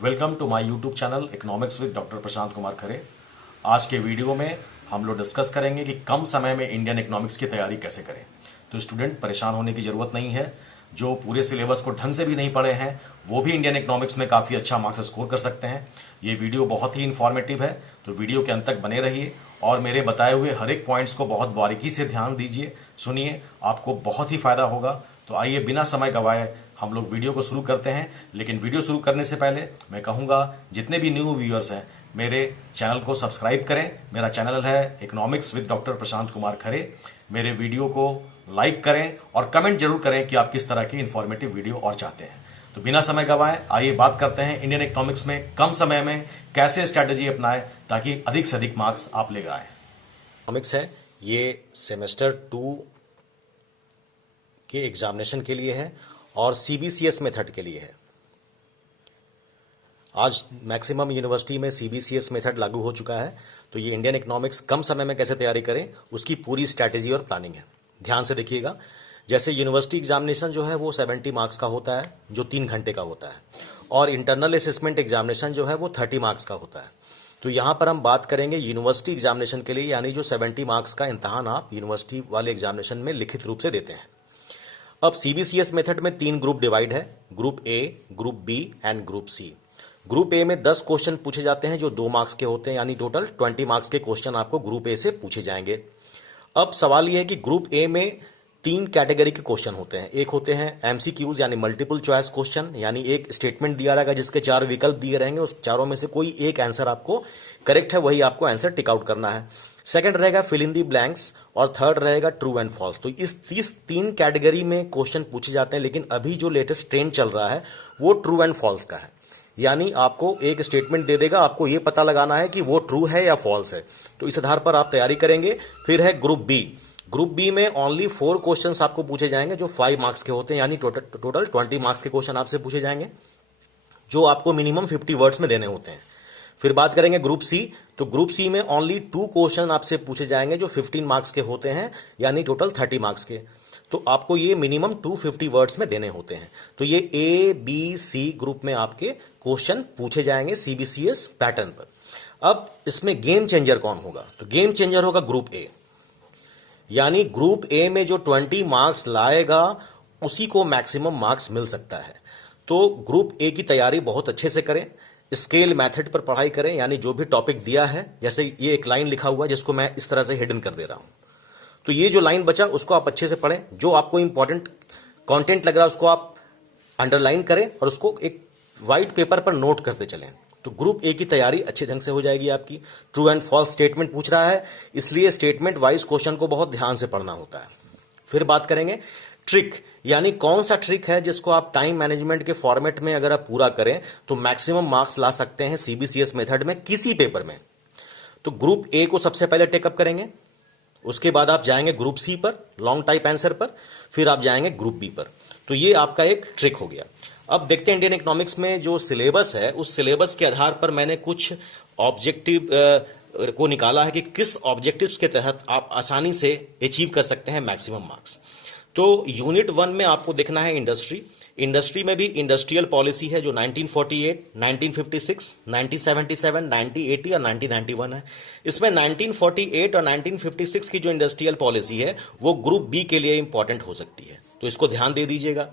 Welcome to my YouTube channel economics with doctor Prashant Kumar Khare. आज के video में हम लोग डिस्कस करेंगे कि कम समय में इंडियन इकोनॉमिक्स की तैयारी कैसे करें। तो स्टूडेंट परेशान होने की जरूरत नहीं है। जो पूरे सिलेबस को ढंग से भी नहीं पढ़े हैं वो भी इंडियन इकोनॉमिक्स में काफ़ी अच्छा मार्क्स स्कोर कर सकते हैं। ये वीडियो बहुत ही इन्फॉर्मेटिव है, तो वीडियो के अंत तक बने रहिए और मेरे बताए हुए हर एक पॉइंट्स को बहुत बारीकी से ध्यान दीजिए, सुनिए, आपको बहुत ही फायदा होगा। तो आइए बिना समय गवाए हम लोग वीडियो को शुरू करते हैं। लेकिन वीडियो शुरू करने से पहले मैं कहूंगा जितने भी न्यू व्यूअर्स हैं मेरे चैनल को सब्सक्राइब करें। मेरा चैनल है economics with doctor Prashant Kumar खरे। मेरे वीडियो को लाइक करें और कमेंट जरूर करें कि आप किस तरह की इंफॉर्मेटिव वीडियो और चाहते हैं। तो बिना समय गवाए आइए बात करते हैं इंडियन इकोनॉमिक्स में कम समय में कैसे स्ट्रैटेजी अपनाएं ताकि अधिक से अधिक मार्क्स आप लेकर आए। इकोनॉमिक्स है ये सेमेस्टर 2 के एग्जामिनेशन के लिए है और सीबीसीएस मेथड के लिए है। आज मैक्सिमम यूनिवर्सिटी में सीबीसीएस मेथड लागू हो चुका है। तो ये इंडियन इकोनॉमिक्स कम समय में कैसे तैयारी करें उसकी पूरी स्ट्रैटेजी और प्लानिंग है। ध्यान से देखिएगा। जैसे यूनिवर्सिटी एग्जामिनेशन जो है वो 70 मार्क्स का होता है जो 3 घंटे का होता है, और इंटरनल असेसमेंट एग्जामिनेशन जो है वो 30 मार्क्स का होता है। तो यहाँ पर हम बात करेंगे यूनिवर्सिटी एग्जामिनेशन के लिए, यानी जो 70 मार्क्स का इम्तहान आप यूनिवर्सिटी वाले एग्जामिनेशन में लिखित रूप से देते हैं। अब सीबीसीएस मेथड में 3 ग्रुप डिवाइड है, group A, group B and group C. Group A में 10 क्वेश्चन पूछे जाते हैं जो 2 मार्क्स के होते हैं, यानी टोटल 20 मार्क्स के क्वेश्चन आपको ग्रुप ए से पूछे जाएंगे। अब सवाल यह है कि ग्रुप ए में 3 कैटेगरी के क्वेश्चन होते हैं। एक होते हैं एमसीक्यूज यानी मल्टीपल चॉइस क्वेश्चन, यानी एक स्टेटमेंट दिया रहेगा जिसके 4 विकल्प दिए रहेंगे, उस चारों में से कोई एक आंसर आपको करेक्ट है वही आपको आंसर टिक आउट करना है। सेकंड रहेगा फिल इन दी ब्लैंक्स और थर्ड रहेगा ट्रू एंड फॉल्स। तो इस 3 कैटेगरी में क्वेश्चन पूछे जाते हैं, लेकिन अभी जो लेटेस्ट ट्रेंड चल रहा है वो ट्रू एंड फॉल्स का है। यानी आपको एक स्टेटमेंट दे देगा, आपको ये पता लगाना है कि वो ट्रू है या फॉल्स है। तो इस आधार पर आप तैयारी करेंगे। फिर है ग्रुप बी। ग्रुप बी में ओनली 4 क्वेश्चंस आपको पूछे जाएंगे जो 5 मार्क्स के होते हैं, यानी टोटल 20 मार्क्स के क्वेश्चन आपसे पूछे जाएंगे जो आपको मिनिमम 50 वर्ड्स में देने होते हैं। फिर बात करेंगे ग्रुप सी। तो ग्रुप सी में ओनली 2 क्वेश्चन आपसे पूछे जाएंगे जो 15 मार्क्स के होते हैं, यानी टोटल 30 मार्क्स के। तो आपको ये मिनिमम 250 वर्ड्स में देने होते हैं। तो ये ए बी सी ग्रुप में आपके क्वेश्चन पूछे जाएंगे सीबीसीएस पैटर्न पर। अब इसमें गेम चेंजर कौन होगा? तो गेम चेंजर होगा ग्रुप ए। यानी ग्रुप ए में जो 20 मार्क्स लाएगा उसी को मैक्सिमम मार्क्स मिल सकता है। तो ग्रुप ए की तैयारी बहुत अच्छे से करें, स्केल मेथड पर पढ़ाई करें, यानी जो भी टॉपिक दिया है, जैसे ये एक लाइन लिखा हुआ है जिसको मैं इस तरह से हिडन कर दे रहा हूं, तो ये जो लाइन बचा उसको आप अच्छे से पढ़ें। जो आपको इंपॉर्टेंट कंटेंट लग रहा है उसको आप अंडरलाइन करें और उसको एक व्हाइट पेपर पर नोट करते चलें। तो ग्रुप ए की तैयारी अच्छे ढंग से हो जाएगी आपकी। ट्रू एंड फॉल्स स्टेटमेंट पूछ रहा है, इसलिए स्टेटमेंट वाइज क्वेश्चन को बहुत ध्यान से पढ़ना होता है। फिर बात करेंगे ट्रिक, यानी कौन सा ट्रिक है जिसको आप टाइम मैनेजमेंट के फॉर्मेट में अगर आप पूरा करें तो मैक्सिमम मार्क्स ला सकते हैं सीबीसीएस मेथड में किसी पेपर में। तो ग्रुप ए को सबसे पहले टेकअप करेंगे, उसके बाद आप जाएंगे ग्रुप सी पर लॉन्ग टाइप आंसर पर, फिर आप जाएंगे ग्रुप बी पर। तो ये आपका एक ट्रिक हो गया। अब देखते हैं इंडियन इकोनॉमिक्स में जो सिलेबस है उस सिलेबस के आधार पर मैंने कुछ ऑब्जेक्टिव को निकाला है कि किस ऑब्जेक्टिव्स के तहत आप आसानी से अचीव कर सकते हैं मैक्सिमम मार्क्स। तो यूनिट 1 में आपको देखना है इंडस्ट्री। इंडस्ट्री में भी इंडस्ट्रियल पॉलिसी है जो 1948, 1956, 1977, 1980 और 1991 है। इसमें 1948 और 1956 की जो इंडस्ट्रियल पॉलिसी है वो ग्रुप बी के लिए इंपॉर्टेंट हो सकती है, तो इसको ध्यान दे दीजिएगा।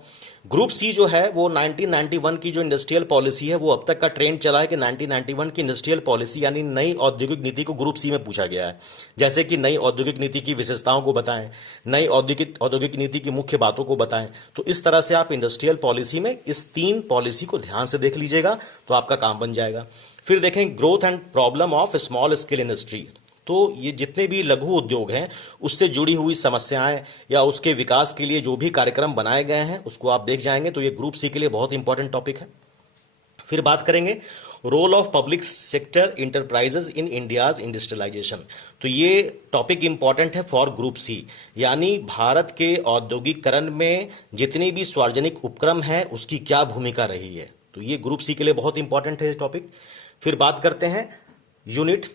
ग्रुप सी जो है वो 1991 की जो इंडस्ट्रियल पॉलिसी है, वो अब तक का ट्रेंड चला है कि 1991 की इंडस्ट्रियल पॉलिसी यानी नई औद्योगिक नीति को ग्रुप सी में पूछा गया है। जैसे कि नई औद्योगिक नीति की विशेषताओं को बताएं, नई औद्योगिक नीति की मुख्य बातों को बताएं। तो इस तरह से आप इंडस्ट्रियल पॉलिसी में इस 3 पॉलिसी को ध्यान से देख लीजिएगा तो आपका काम बन जाएगा। फिर देखें growth and problem of small scale industry. तो ये जितने भी लघु उद्योग हैं उससे जुड़ी हुई समस्याएं या उसके विकास के लिए जो भी कार्यक्रम बनाए गए हैं उसको आप देख जाएंगे, तो ये ग्रुप सी के लिए बहुत इंपॉर्टेंट टॉपिक है। फिर बात करेंगे role of public sector enterprises in India's industrialisation. तो ये टॉपिक इंपॉर्टेंट है फॉर ग्रुप सी, यानी भारत के औद्योगिकरण में जितनी भी सार्वजनिक उपक्रम है उसकी क्या भूमिका रही है। तो ये ग्रुप सी के लिए बहुत इंपॉर्टेंट है टॉपिक। फिर बात करते हैं यूनिट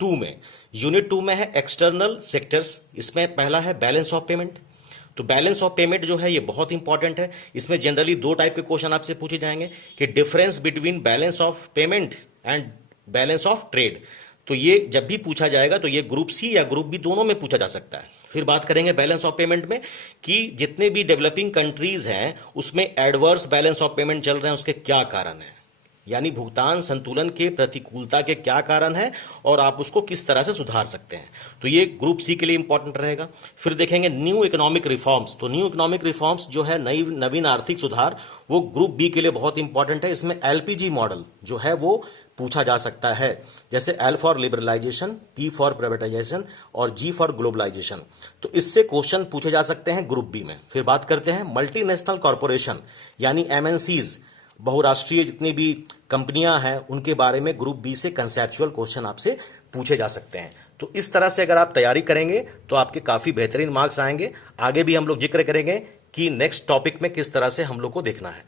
2 में। यूनिट 2 में है एक्सटर्नल सेक्टर्स। इसमें पहला है बैलेंस ऑफ पेमेंट। तो बैलेंस ऑफ पेमेंट जो है ये बहुत इंपॉर्टेंट है। इसमें जनरली दो टाइप के क्वेश्चन आपसे पूछे जाएंगे कि difference between balance of payment and balance of trade. तो ये जब भी पूछा जाएगा तो ये ग्रुप सी या ग्रुप बी दोनों में पूछा जा सकता है। फिर बात करेंगे बैलेंस ऑफ पेमेंट में कि जितने भी डेवलपिंग कंट्रीज हैं उसमें एडवर्स बैलेंस ऑफ पेमेंट चल रहे हैं, उसके क्या कारण है, यानी भुगतान संतुलन के प्रतिकूलता के क्या कारण है और आप उसको किस तरह से सुधार सकते हैं। तो ये ग्रुप सी के लिए इंपॉर्टेंट रहेगा। फिर देखेंगे न्यू इकोनॉमिक रिफॉर्म्स। तो न्यू इकोनॉमिक रिफॉर्म्स जो है नवीन आर्थिक सुधार, वो ग्रुप बी के लिए बहुत इंपॉर्टेंट है। इसमें एलपीजी मॉडल जो है वो पूछा जा सकता है, जैसे L for liberalisation, P for privatisation और जी फॉर ग्लोबलाइजेशन। तो इससे क्वेश्चन पूछे जा सकते हैं ग्रुप बी में। फिर बात करते हैं मल्टीनेशनल कॉरपोरेशन यानी एमएनसीज, बहुराष्ट्रीय जितनी भी कंपनियां हैं उनके बारे में ग्रुप बी से कंसेप्चुअल क्वेश्चन आपसे पूछे जा सकते हैं। तो इस तरह से अगर आप तैयारी करेंगे तो आपके काफी बेहतरीन मार्क्स आएंगे। आगे भी हम लोग जिक्र करेंगे कि नेक्स्ट टॉपिक में किस तरह से हम लोग को देखना है।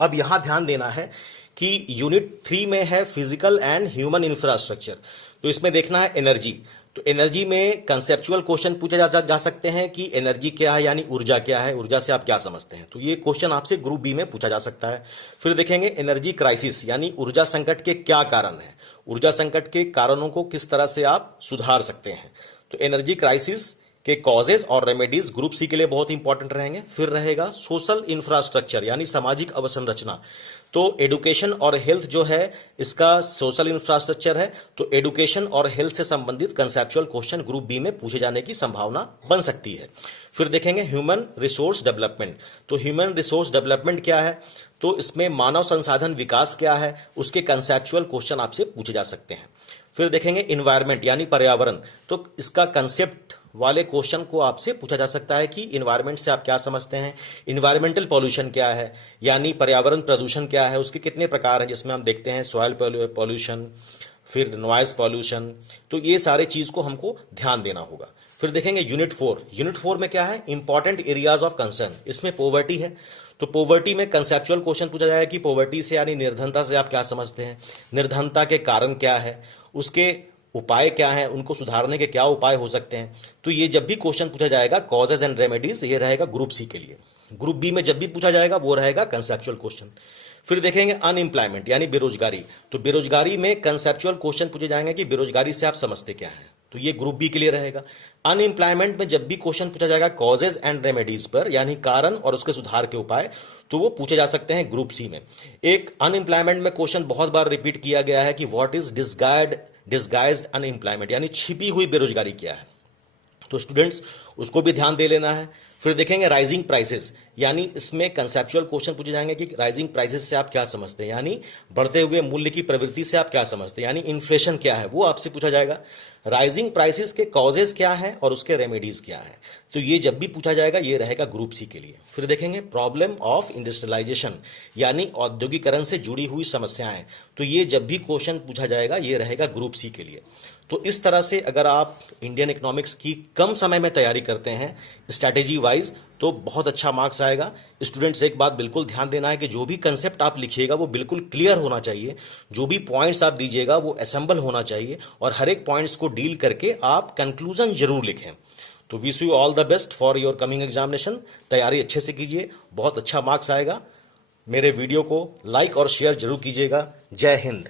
अब यहां ध्यान देना है कि यूनिट 3 में है फिजिकल एंड ह्यूमन इंफ्रास्ट्रक्चर। तो इसमें देखना है एनर्जी। तो एनर्जी में कंसेप्चुअल क्वेश्चन पूछे जा सकते हैं कि एनर्जी क्या है, यानी ऊर्जा क्या है, ऊर्जा से आप क्या समझते हैं। तो ये क्वेश्चन आपसे ग्रुप बी में पूछा जा सकता है। फिर देखेंगे एनर्जी क्राइसिस यानी ऊर्जा संकट के क्या कारण हैं, ऊर्जा संकट के कारणों को किस तरह से आप सुधार सकते हैं। तो एनर्जी क्राइसिस के कॉजेज और रेमेडीज ग्रुप सी के लिए बहुत इंपॉर्टेंट रहेंगे। फिर रहेगा सोशल इंफ्रास्ट्रक्चर यानी सामाजिक अवसंरचना। तो एडुकेशन और हेल्थ जो है इसका सोशल इंफ्रास्ट्रक्चर है। तो एडुकेशन और हेल्थ से संबंधित कंसेप्चुअल क्वेश्चन ग्रुप बी में पूछे जाने की संभावना बन सकती है। फिर देखेंगे ह्यूमन रिसोर्स डेवलपमेंट। तो ह्यूमन रिसोर्स डेवलपमेंट क्या है, तो इसमें मानव संसाधन विकास क्या है, उसके कंसेप्चुअल क्वेश्चन आपसे पूछे जा सकते हैं। फिर देखेंगे इन्वायरमेंट यानी पर्यावरण। तो इसका कंसेप्ट वाले क्वेश्चन को आपसे पूछा जा सकता है कि इन्वायरमेंट से आप क्या समझते हैं, इन्वायरमेंटल पॉल्यूशन क्या है, यानी पर्यावरण प्रदूषण क्या है, उसके कितने प्रकार हैं, जिसमें हम देखते हैं सॉइल पॉल्यूशन, फिर नॉइज पॉल्यूशन। तो ये सारे चीज को हमको ध्यान देना होगा। फिर देखेंगे यूनिट 4। यूनिट 4 में क्या है, इंपॉर्टेंट एरियाज ऑफ कंसर्न। इसमें पॉवर्टी है। तो पॉवर्टी में कंसेप्चुअल क्वेश्चन पूछा जाएगा कि पॉवर्टी से यानी निर्धनता से आप क्या समझते हैं, निर्धनता के कारण क्या है, उसके उपाय क्या हैं, उनको सुधारने के क्या उपाय हो सकते हैं। तो ये जब भी क्वेश्चन पूछा जाएगा कॉजेज एंड रेमेडीज, ये रहेगा ग्रुप सी के लिए। ग्रुप बी में जब भी पूछा जाएगा वो रहेगा कंसेप्चुअल क्वेश्चन। फिर देखेंगे अनएम्प्लॉयमेंट यानी बेरोजगारी। तो बेरोजगारी में कंसेप्चुअल क्वेश्चन पूछे जाएंगे कि बेरोजगारी से आप समझते क्या है। तो ये ग्रुप बी के लिए रहेगा। अनएम्प्लॉयमेंट में जब भी क्वेश्चन पूछा जाएगा कॉजेज एंड रेमेडीज पर, यानी कारण और उसके सुधार के उपाय, तो वो पूछे जा सकते हैं ग्रुप सी में। एक अनएम्प्लॉयमेंट में क्वेश्चन बहुत बार रिपीट किया गया है कि व्हाट इज डिस्गाइज्ड अनएम्प्लॉयमेंट, यानी छिपी हुई बेरोजगारी क्या है। तो स्टूडेंट्स उसको भी ध्यान दे लेना है। फिर देखेंगे राइजिंग प्राइसेस, यानी इसमें कंसेप्चुअल क्वेश्चन पूछे जाएंगे कि राइजिंग प्राइसेस से आप क्या समझते हैं, यानी बढ़ते हुए मूल्य की प्रवृत्ति से आप क्या समझते हैं, यानी इन्फ्लेशन क्या है वो आपसे पूछा जाएगा। राइजिंग प्राइसेस के कॉजेज क्या है और उसके रेमेडीज क्या है। तो ये जब भी पूछा जाएगा ये रहेगा ग्रुप सी के लिए। फिर देखेंगे प्रॉब्लम ऑफ इंडस्ट्रियलाइजेशन, यानी औद्योगिकरण से जुड़ी हुई समस्याएं। तो ये जब भी क्वेश्चन पूछा जाएगा ये रहेगा ग्रुप सी के लिए। तो इस तरह से अगर आप इंडियन इकोनॉमिक्स की कम समय में तैयारी करते हैं स्ट्रैटेजी वाइज तो बहुत अच्छा मार्क्स आएगा। स्टूडेंट्स एक बात बिल्कुल ध्यान देना है कि जो भी कंसेप्ट आप लिखिएगा वो बिल्कुल क्लियर होना चाहिए, जो भी पॉइंट्स आप दीजिएगा वो असेंबल होना चाहिए और हर एक पॉइंट्स को डील करके आप कंक्लूजन जरूर लिखें। तो wish you all the best for your coming examination. तैयारी अच्छे से कीजिए, बहुत अच्छा मार्क्स आएगा। मेरे वीडियो को लाइक और शेयर जरूर कीजिएगा। जय हिंद।